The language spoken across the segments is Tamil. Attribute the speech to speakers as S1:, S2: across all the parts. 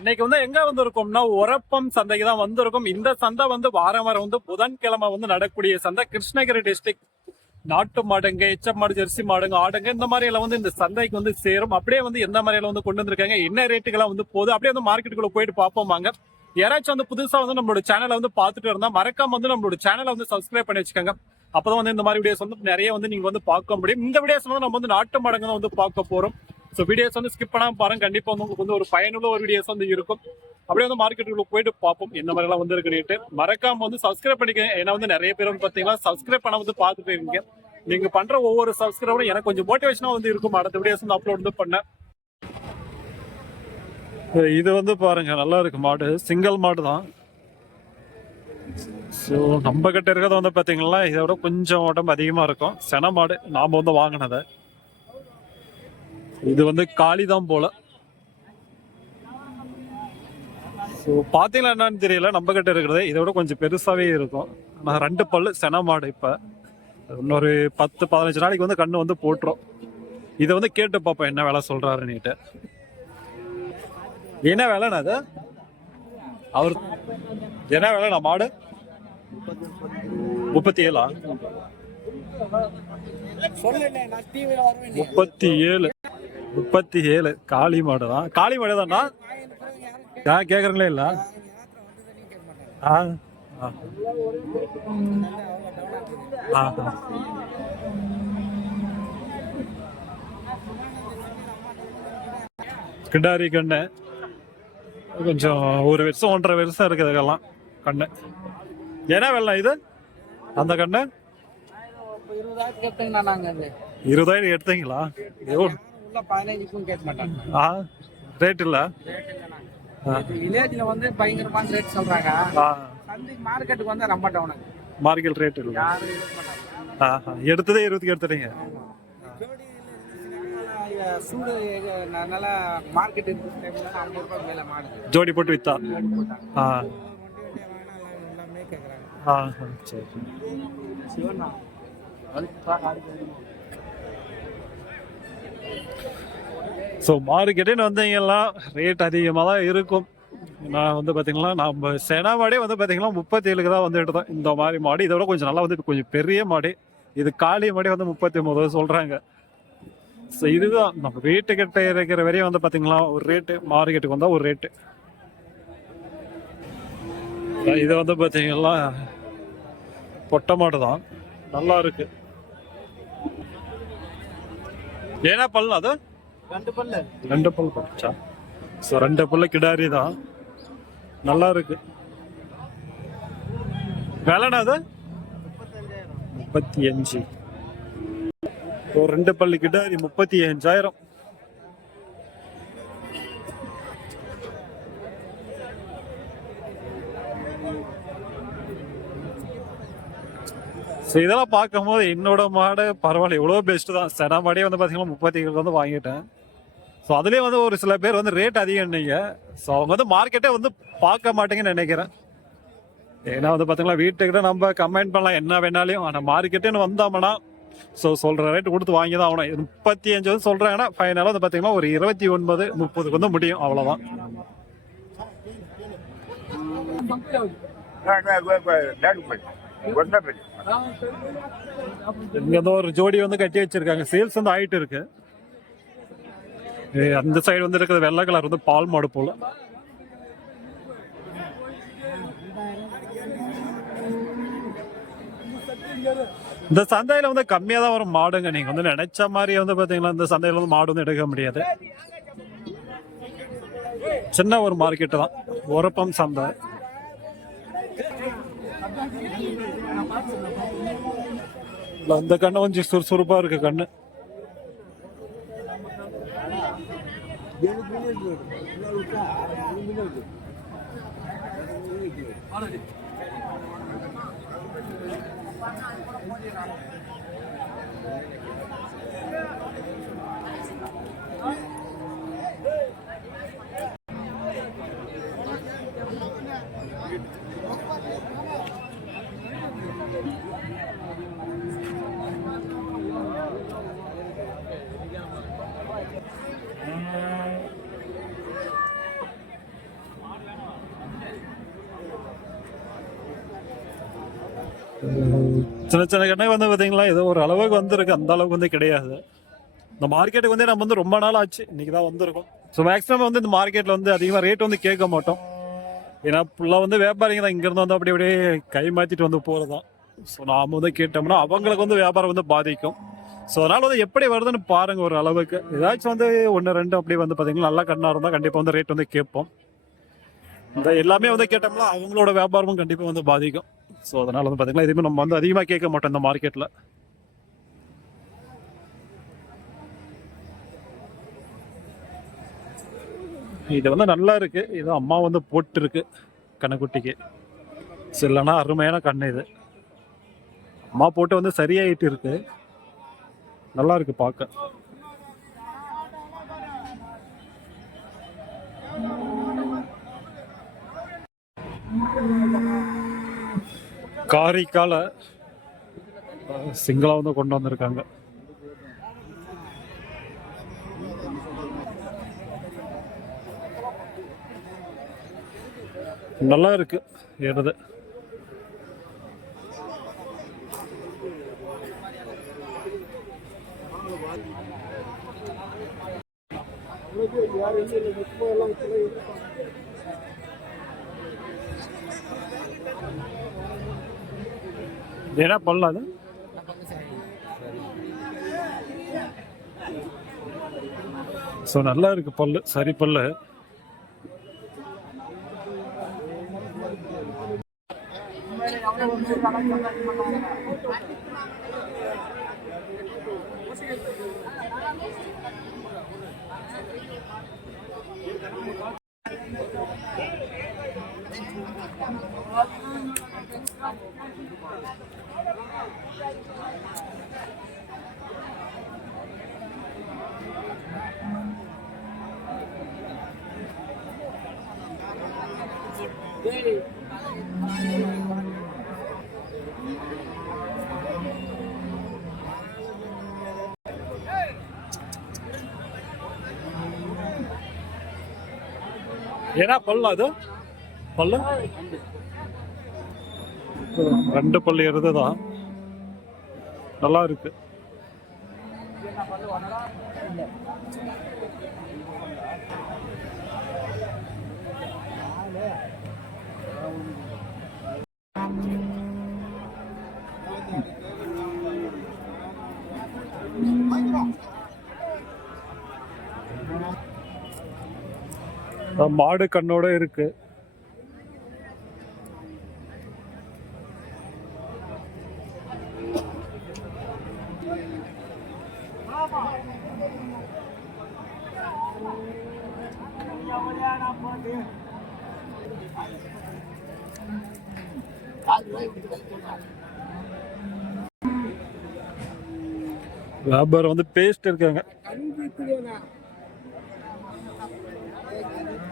S1: இன்னைக்கு வந்து எங்க வந்திருக்கோம்னா உரப்பம் சந்தைக்கு தான் வந்திருக்கும். இந்த சந்தை வந்து வாரம் வாரம் வந்து புதன்கிழமை வந்து நடக்கக்கூடிய சந்தை. கிருஷ்ணகிரி டிஸ்ட்ரிக்ட் நாட்டு மாடுங்க எச்சம் மாடு ஜெர்சி மாடுங்க ஆடுங்க இந்த மாதிரி எல்லாம் வந்து இந்த சந்தைக்கு வந்து சேரும். அப்படியே வந்து எந்த மாதிரி எல்லாம் வந்து கொண்டு வந்திருக்காங்க என்ன ரேட்டுக்கெல்லாம் வந்து போகுது அப்படியே வந்து மார்க்கெட்டுக்குள்ள போயிட்டு பார்ப்போம் வாங்க. யாராச்சும் வந்து புதுசா வந்து நம்மளோட சேனலை வந்து பார்த்துட்டு இருந்தா மறக்காம வந்து நம்மளோட சேனலை வந்து சப்ஸ்கிரைப் பண்ணி வச்சுக்கோங்க. அப்பதான் வந்து இந்த மாதிரி வீடியோஸ் வந்து நிறைய வந்து நீங்க வந்து பார்க்க முடியும். இந்த வீடியோஸ் வந்து நம்ம வந்து நாட்டு மாடுங்க தான் வந்து பார்க்க போறோம். ஸோ வீடியோஸ் வந்து ஸ்கிப் பண்ணாமல் பாருங்க. கண்டிப்பாக வந்து உங்களுக்கு வந்து ஒரு பயனுள்ள ஒரு வீடியோஸ் வந்து இருக்கும். அப்படியே வந்து மார்க்கெட்டுக்குள்ள போயிட்டு பார்ப்போம். என்ன மாதிரிலாம் வந்து இருக்குன்னு மறக்காம வந்து சப்ஸ்கிரைப் பண்ணிக்கங்க. ஏன்னா வந்து நிறைய பேர் வந்து பார்த்தீங்கன்னா சப்ஸ்கிரைப் பண்ண வந்து பார்த்துட்டு இருக்கீங்க. நீங்க பண்ற ஒவ்வொரு சப்ஸ்கிரைபரும் எனக்கு கொஞ்சம் மோட்டிவேஷனா வந்து இருக்கும். அடுத்த வீடியோஸ் வந்து அப்லோட் வந்து பண்ண. இது வந்து பாருங்க. நல்லா இருக்கு மாடு. சிங்கிள் மாடு தான். ஸோ நம்ம கிட்ட இருக்கிறத வந்து பார்த்தீங்கன்னா இதோட கொஞ்சம் உடம்பு அதிகமாக இருக்கும். சென மாடு. நாம் வந்து வாங்கினதை. இது வந்து காளி தான் போல. ஸோ பார்த்தீங்களா என்னன்னு தெரியல நம்ம கிட்ட இருக்கிறது. இதை விட கொஞ்சம் பெருசாவே இருக்கும். ஆனால் ரெண்டு பல்லு சென மாடு இப்போ. இன்னொரு பத்து பதினஞ்சு நாளைக்கு வந்து கண்ணு வந்து போட்டுரும். இதை வந்து கேட்டு பார்ப்போம் என்ன வேலை சொல்கிறாருன்னுட்டு என்ன வேலைண்ணா அது அவர் என்ன வேலைண்ணா மாடு? முப்பத்தி ஏழா? முப்பத்தி ஏழு. முப்பத்தி ஏழு. காளி மாடு தான். காளி மாடு தானா யார் கேக்குறீங்களே இல்ல ஆ ஆ. ஆ, ஆ. கண்ணு. கொஞ்சம் ஒரு வருஷம் ஒன்றரை வருஷம் இருக்குது இதெல்லாம். கண்ணு. என்ன வெள்ளம் இது? அந்த கண்ணு?
S2: இருபதாயிரம் கேட்டுங்கண்ணா நாங்க அது?
S1: இருபதாயிரம் எடுத்தீங்களா? எவ்வளோ?
S2: உள்ள பதினஞ்சுக்கும் கேட்க மாட்டாங்க.
S1: ஆ ரேட் இல்லை? ஆ.
S2: வில்லேஜ்ல வந்து பயங்கரமான ரேட் சொல்றாங்க.
S1: ஆ.
S2: சந்தைக்கு மார்க்கெட்டுக்கு வந்து ரொம்ப டவுனுங்க
S1: மார்க்கெட் ரேட் இல்லை. எடுத்ததே இருபதுக்கு எடுத்துட்டீங்க.
S2: ஜோடி சூடு நல்லா மார்க்கெட்
S1: ஜோடி போட்டு வித்தா? ஆ ஆ. சரி.
S2: சிவண்ணா.
S1: ஸோ மார்க்கெட்டுன்னு வந்தீங்கன்னா ரேட் அதிகமாக தான் இருக்கும். நான் வந்து பார்த்தீங்கன்னா நம்ம செனா மாடே வந்து பார்த்தீங்கன்னா முப்பத்தி ஏழுக்கு தான் வந்து எடுத்தோம். இந்த மாதிரி மாடு இதோட கொஞ்சம் நல்லா வந்து கொஞ்சம் பெரிய மாடு. இது காளி மாடி வந்து முப்பத்தி ஒம்பது சொல்கிறாங்க ஸோ இதுதான். நம்ம வீட்டுக்கிட்ட இருக்கிற வரையும் வந்து பார்த்தீங்களா ஒரு ரேட்டு மார்க்கெட்டுக்கு வந்தால் ஒரு ரேட்டு இதை வந்து பார்த்தீங்கன்னா பொட்டை மாடு தான் நல்லா இருக்குது ஏன்னா பல்லு அது?
S2: ரெண்டு பல்லு.
S1: ரெண்டு பல் படிச்சா ஸோ ரெண்டு பல்ல கிடாரி தான். நல்லா இருக்கு. வேலைண்ணா அது? முப்பத்தி அஞ்சு. ஒரு ரெண்டு பல்லு கிடாரி முப்பத்தி அஞ்சாயிரம். ஸோ இதெல்லாம் பார்க்கும்போது என்னோட மாடு பரவாயில்ல எவ்வளோ பெஸ்ட்டு தான் சென மாடியே வந்து பார்த்தீங்கன்னா முப்பத்தி ஏழு வந்து வாங்கிட்டேன் ஸோ அதுலேயே வந்து ஒரு சில பேர் வந்து ரேட் அதிகம் நீங்கள் ஸோ அவங்க வந்து மார்க்கெட்டே வந்து பார்க்க மாட்டேங்கன்னு நினைக்கிறேன் ஏன்னா வந்து பார்த்தீங்களா வீட்டுக்கிட்ட நம்ம கம்பைன் பண்ணலாம் என்ன வேணாலையும் ஆனால் மார்க்கெட்டுன்னு வந்தோம்னா ஸோ சொல்கிற ரேட் கொடுத்து வாங்கி தான் ஆகணும் முப்பத்தி அஞ்சு வந்து சொல்கிறாங்கன்னா ஃபைனலாக வந்து பார்த்தீங்கன்னா ஒரு இருபத்தி ஒன்பது முப்பதுக்கு வந்து முடியும் அவ்வளோதான் இங்க ஒரு ஜோடி வந்து கட்டி வச்சிருக்காங்க. சேல்ஸ் வந்து ஆயிட்டு இருக்கு. அந்த சைடு வந்து இருக்கிறது வெள்ளை கலர் வந்து பால் மாடு போல. இந்த சந்தையில வந்து கம்மியா தான் வரும் மாடுங்க. நீங்க வந்து நினைச்ச மாதிரி வந்து பாத்தீங்கன்னா இந்த சந்தையில வந்து மாடு வந்து எடுக்க முடியாது. சின்ன ஒரு மார்க்கெட் தான். உரப்பம் சந்தை. இல்லை அந்த கண்ணை கொஞ்சம் சுறுசுறுப்பாக இருக்கு கண்ணு Thank you. சின்ன சின்ன கண்ணை வந்து பார்த்தீங்களா ஏதோ ஒரு அளவுக்கு வந்திருக்கு. அந்த அளவுக்கு வந்து கிடையாது. இந்த மார்க்கெட்டுக்கு வந்து நம்ம வந்து ரொம்ப நாள் ஆச்சு. இன்னைக்கு தான் வந்திருக்கோம். ஸோ மேக்ஸிமம் வந்து இந்த மார்க்கெட்டில் வந்து அதிகமாக ரேட் வந்து கேட்க மாட்டோம். ஏன்னா ஃபுல்லாக வந்து வியாபாரிங்க தான் இங்கேருந்து வந்து அப்படி அப்படியே கை மாற்றிட்டு வந்து போகிறது தான் ஸோ நாம் வந்து கேட்டோம்னா அவங்களுக்கு வந்து வியாபாரம் வந்து பாதிக்கும். ஸோ அதனால் வந்து எப்படி வருதுன்னு பாருங்கள் ஒரு அளவுக்கு. ஏதாச்சும் வந்து ஒன்று ரெண்டு அப்படி வந்து பார்த்தீங்கன்னா நல்ல கண்ணாக இருந்தால் கண்டிப்பாக வந்து ரேட் வந்து கேட்போம். இந்த எல்லாமே வந்து கேட்டோம்னா அவங்களோட வியாபாரமும் கண்டிப்பாக வந்து பாதிக்கும். ஸோ அதனால் வந்து பார்த்தீங்கன்னா எதுவுமே நம்ம வந்து அதிகமாக கேட்க மாட்டோம் இந்த மார்க்கெட்டில் இது வந்து நல்லா இருக்கு. இது அம்மா வந்து போட்டுருக்கு கண்ணுக்குட்டிக்கு. சில்லனா அருமையான கண்ணு இது. அம்மா போட்டு வந்து சரியாயிட்டு இருக்கு. நல்லா இருக்கு பார்க்க காரைக்கால சிங்களா வந்து கொண்டு வந்திருக்காங்க. நல்லா இருக்கு ஏறது இது என்ன பண்ணலாம் அது? ஸோ நல்லா இருக்கு பல்லு சரி பல்லு. ஏன்னா பல்லு அது? பல்லு? ரெண்டு பல்லு எருது தான் நல்லா இருக்கு. அஹ் மாடு கண்ணோட இருக்கு. வியாபாரம் வந்து பேஸ்ட் இருக்காங்க.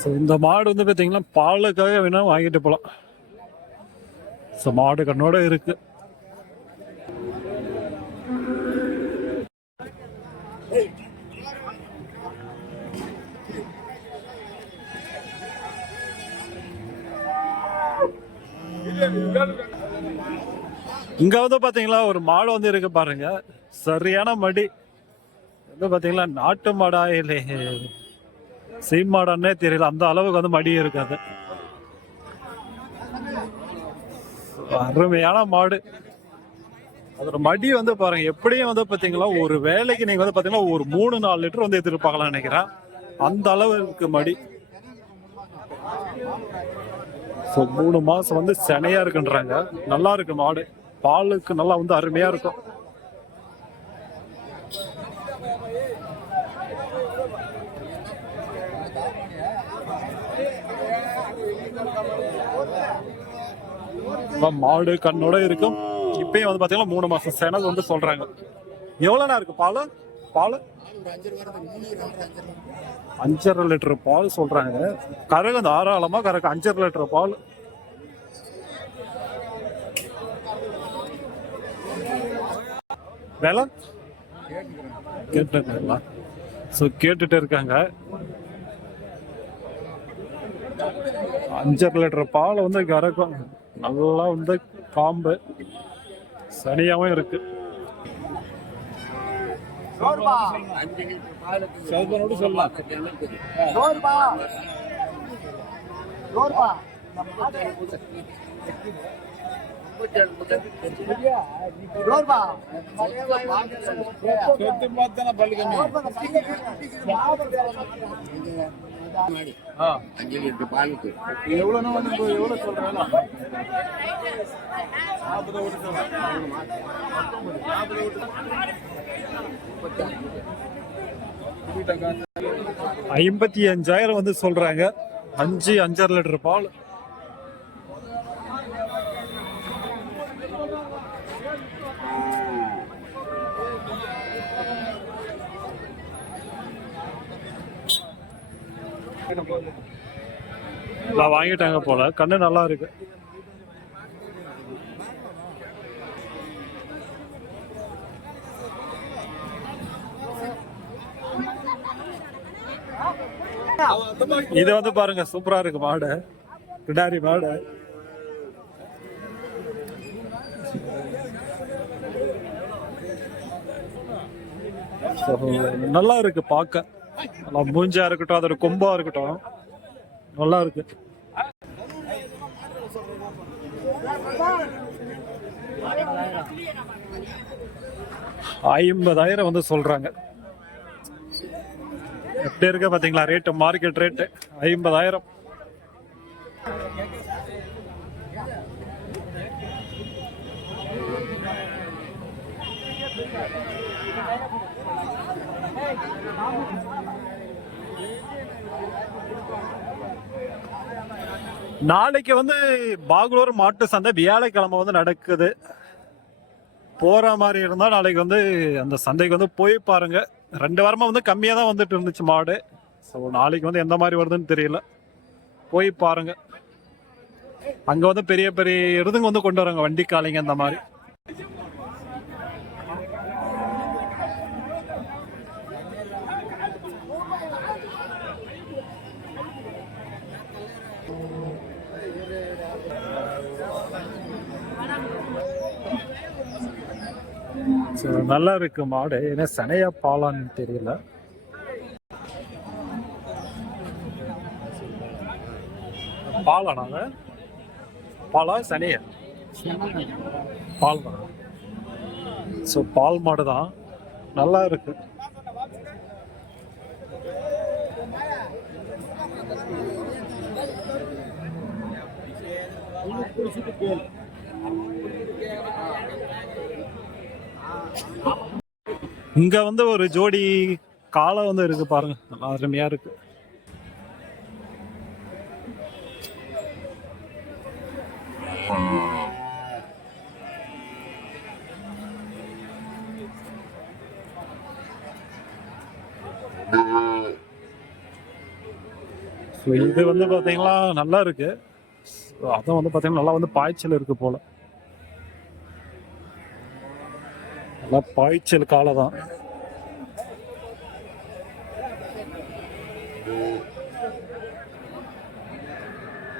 S1: ஸோ இந்த மாடு வந்து பார்த்தீங்கன்னா பாலுக்காக வேணா வாங்கிட்டு போகலாம் ஸோ மாடு கண்ணோட இருக்கு. இங்க வந்து பாத்தீங்களா ஒரு மாடு வந்து இருக்கு பாருங்க. சரியான மடி. வந்து பாத்தீங்களா நாட்டு மாடா இல்லை சீமாடான்னே தெரியல அந்த அளவுக்கு வந்து மடி இருக்காது அருமையான மாடு. அதோட மடி வந்து பாருங்க எப்படியும் வந்து பாத்தீங்களா ஒரு வேலைக்கு நீங்க வந்து பாத்தீங்கன்னா ஒரு மூணு நாலு லிட்டர் வந்து எதிர்பார்க்கலாம் நினைக்கிறேன். அந்த அளவுக்கு மடி. ஸோ மூணு மாசம் வந்து செனையாக இருக்குன்றாங்க. நல்லா இருக்கு மாடு. பாலுக்கு நல்லா வந்து அருமையாக இருக்கும். மாடு கண்ணோட இருக்கும். இப்பயும் வந்து பாத்தீங்கன்னா மூணு மாசம் செனல் வந்து சொல்றாங்க. எவ்வளோண்ணா இருக்கு பால்? பால்? அஞ்சரை லிட்டர் பால் சொல்றாங்க. கரகம் அந்த ஆறாளமா கறக்கு அஞ்சரை லிட்டர் பால். விலை? கேட்டுருக்காங்களா ஸோ கேட்டுட்டு இருக்காங்க. அஞ்சரை லிட்டர் பால் வந்து கறக்கும். நல்லா வந்து காம்பு சனியாவும் இருக்கு. சொல்லலாம்.
S3: அஞ்சு லிட்டர் பாலுக்கு
S1: எவ்வளோ சொல்கிறேன் நாற்பது ஐம்பத்தி அஞ்சாயிரம் வந்து சொல்றாங்க. அஞ்சு அஞ்சரை லிட்டர் பால். நான் வாங்கிட்டாங்க போல. கண்ணு நல்லா இருக்கு. இது வந்து பாருங்க சூப்பரா இருக்கு மாடு. கிடாரி மாடு. நல்லா இருக்கு பார்க்க நல்லா மூஞ்சா இருக்கட்டும் அதோட கொம்பா இருக்கட்டும். நல்லா இருக்கு ஐம்பதாயிரம் வந்து சொல்றாங்க. எப்படி இருக்கு பாத்தீங்களா? ரேட்டு மார்க்கெட் ரேட்டு ஐம்பதாயிரம். நாளைக்கு வந்து பாகலூர் மாட்டு சந்தை வியாழக்கிழமை வந்து நடக்குது. போற மாதிரி இருந்தா நாளைக்கு வந்து அந்த சந்தைக்கு வந்து போய் பாருங்க. ரெண்டு வாரமா வந்து கம்மியா தான் வந்துட்டு இருந்துச்சு மாடு. ஸோ நாளைக்கு வந்து எந்த மாதிரி வருதுன்னு தெரியல. போய் பாருங்க. அங்க வந்து பெரிய பெரிய எருதுங்க வந்து கொண்டு வராங்க வண்டி காலைங்க அந்த மாதிரி. நல்லா இருக்கு மாடு. ஏன்னா சனையா பாலான்னு தெரியல. பாலானாங்க பாலா சனையா? பால் மாடு ஸோ பால் மாடு தான் நல்லா இருக்கு இங்க வந்து ஒரு ஜோடி காலை வந்து இருக்கு பாருங்க. நல்லா அருமையா இருக்கு. இது வந்து பாத்தீங்களா நல்லா இருக்கு. அதான் வந்து பாத்தீங்கன்னா நல்லா வந்து பாய்ச்சல் இருக்கு போல. அதான் பாய்ச்சல் காலை தான்.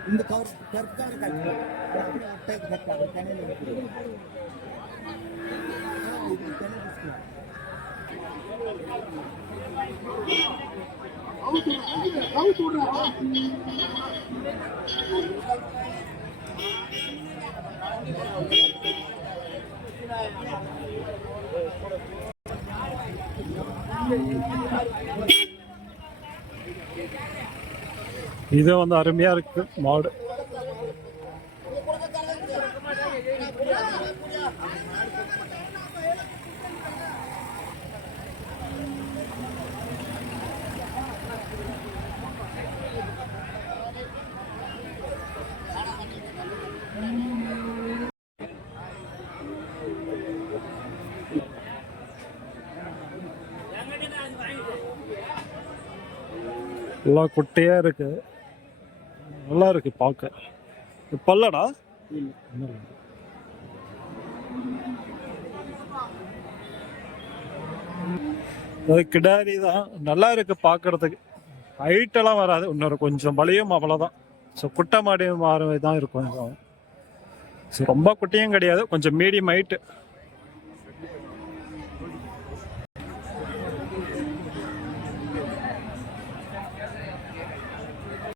S3: இந்த கவர் கரெக்டான கல்வி இது
S1: வந்து அருமையா இருக்கு மாடு. எல்லாம் குட்டையா இருக்கு. நல்லா இருக்கு பார்க்க. பல்லடா? அது கிடாரி தான். நல்லா இருக்கு பார்க்கறதுக்கு. ஹைட் எல்லாம் வராது. இன்னொரு கொஞ்சம் வலியும் அவ்வளவுதான். ஸோ குட்டை மாடி மாறு தான் இருக்கும். So, ரொம்ப குட்டியும் கிடையாது. கொஞ்சம் மீடியம் ஹைட்டு